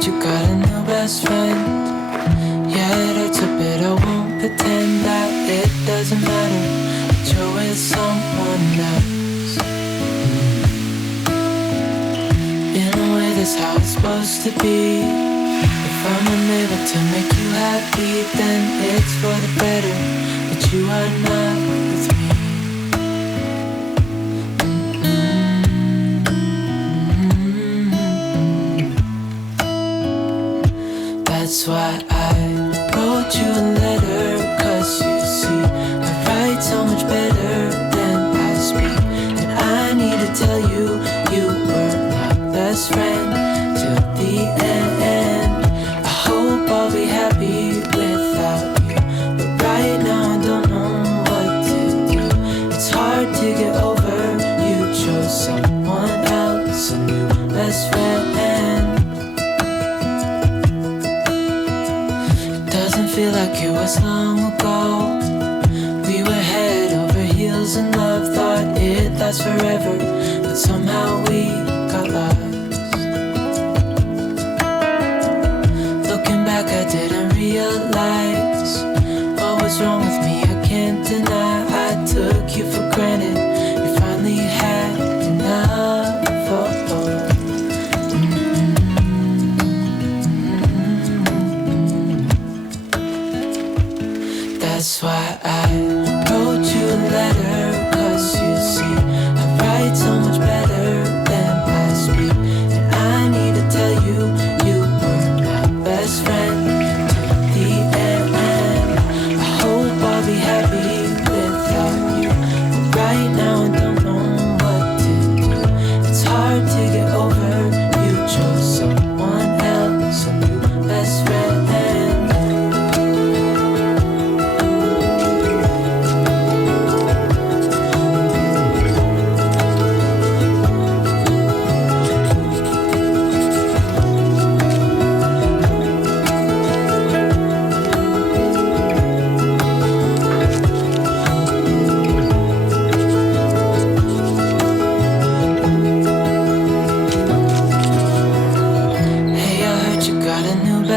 heard you got a new best friend. Yeah, it hurts a bit, I won't pretend that it doesn't matter that you're with someone else. In a way, that's how it's supposed to be. If I'm unable to make you happy, then it's for the better that you are not with me. That's why I wrote you a letter, 'cause you see, I write so much better than I speak. And I need to tell you, you were my best friend till the end. I hope I'll be happy without you, but right now I don't know what to do. It's hard to get over, you chose someone else, a new best friend. Feel like it was long ago. We were head over heels in love, thought it lasts forever, but somehow we got lost. Looking back, I didn't realize what was wrong with me. I can't deny I took you for granted. You finally had enough. That's why I wrote you a letter, 'cause you see, I write so much better than I speak. And I need to tell you, you were my best friend till the end. I hope I'll be happy without you, but right now I don't know what to do. It's hard to get over, you chose someone else, a new best friend.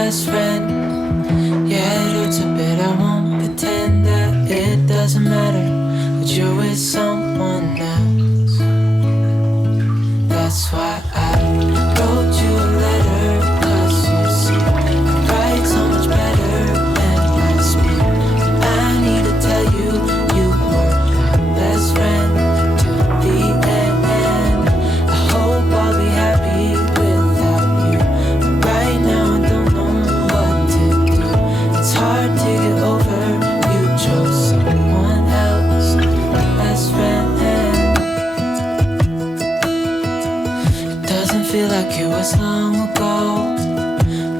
Best friend, yeah, it hurts a bit, I won't pretend that it doesn't matter that you're with someone else. That's why I wrote you a letter, 'cause you see, I write so much better than I speak. I need to tell you, you were my best friend till the end. I hope I'll be happy without you, but right now I don't know. It's hard to get over, you chose someone else, best friend. It doesn't feel like it was long ago.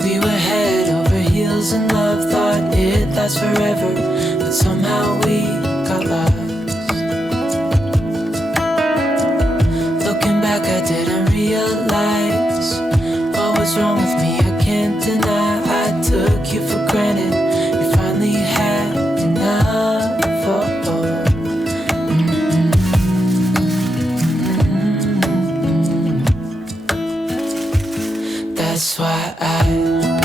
We were head over heels in love, thought it lasts forever, but somehow we got lost. Looking back, I didn't realize what was wrong with me. I can't deny I took you for granted. You finally had enough. That's why I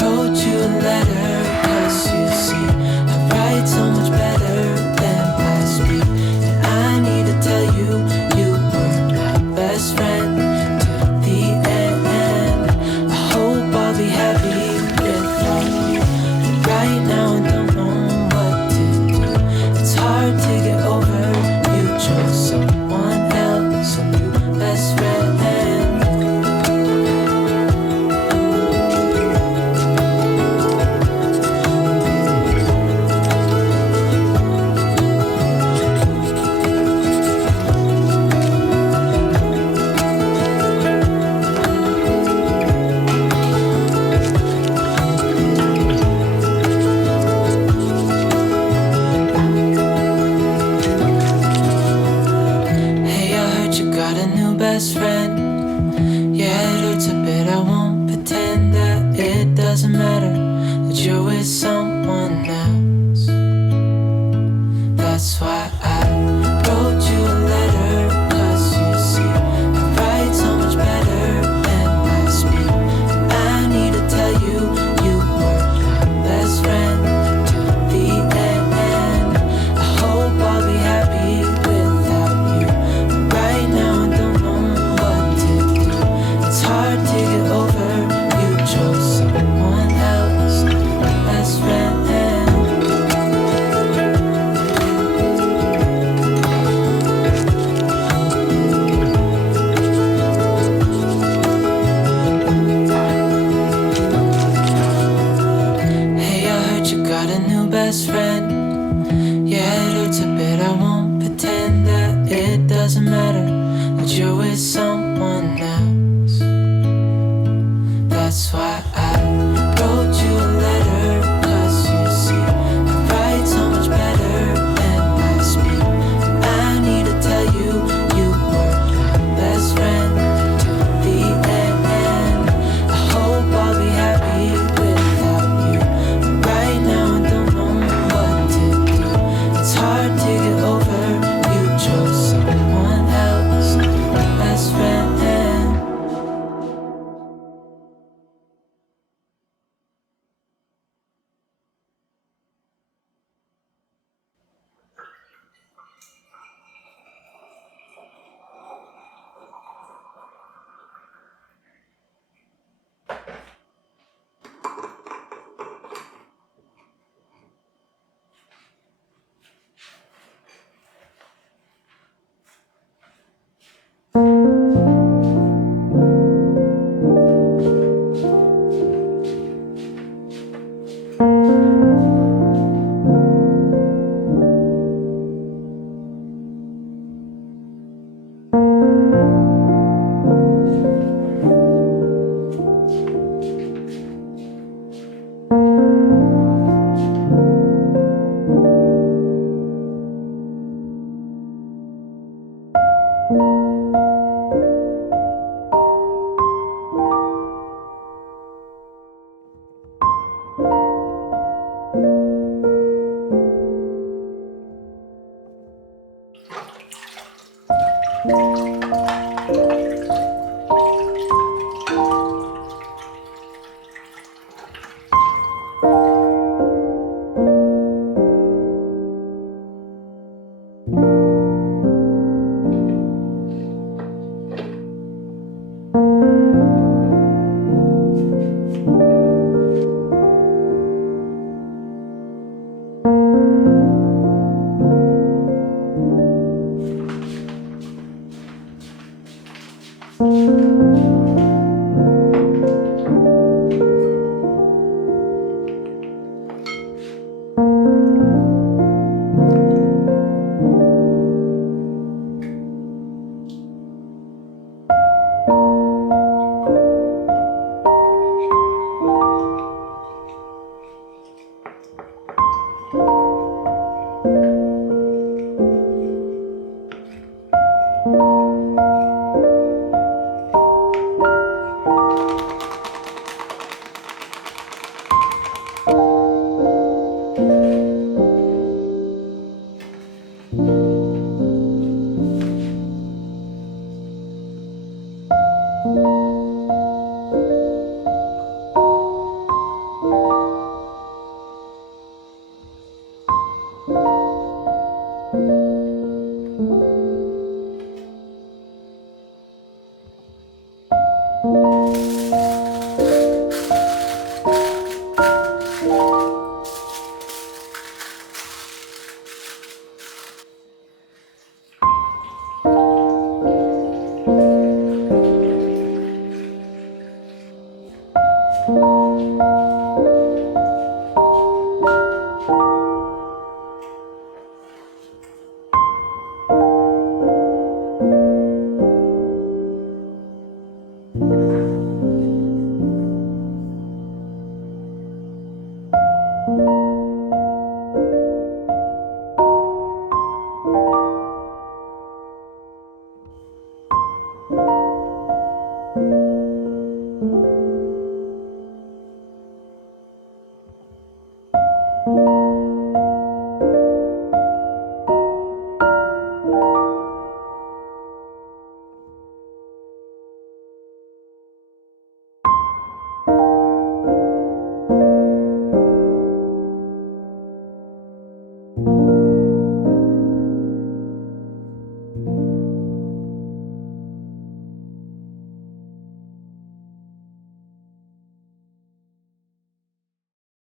wrote you a letter, 'cause you see, I write so much better than I speak. And I need to tell you, you were my best friend till the end. I hope I'll be happy without you, but right now I don't know what to do. It's hard to get over, you chose someone else, a new best friend. Best friend, yeah, it hurts a bit, I won't pretend that it doesn't matter that you're with someone else. That's why I wrote you a letter, 'cause you see, I write so much better than I speak. And I need to tell